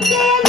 Yeah.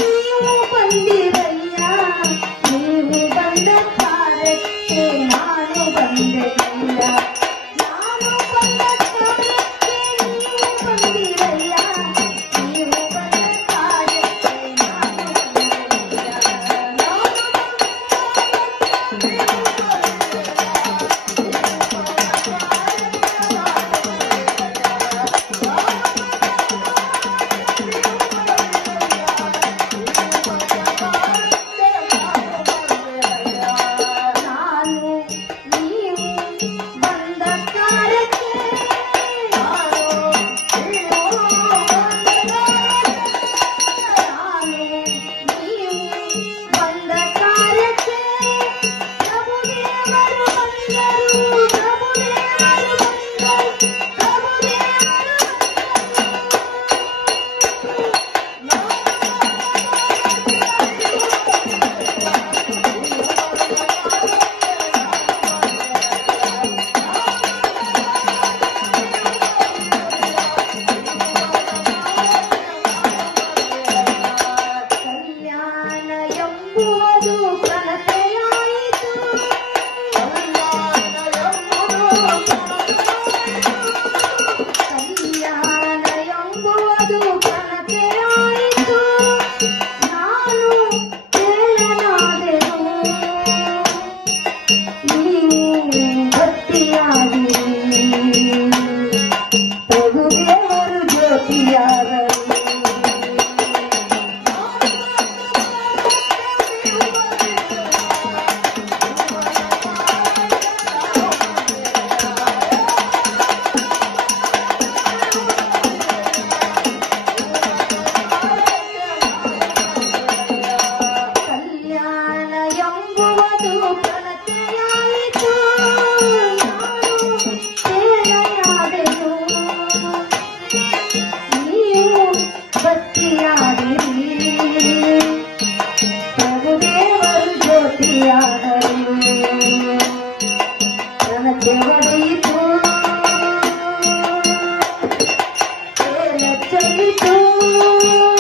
Oh, oh, oh, oh, oh, sentir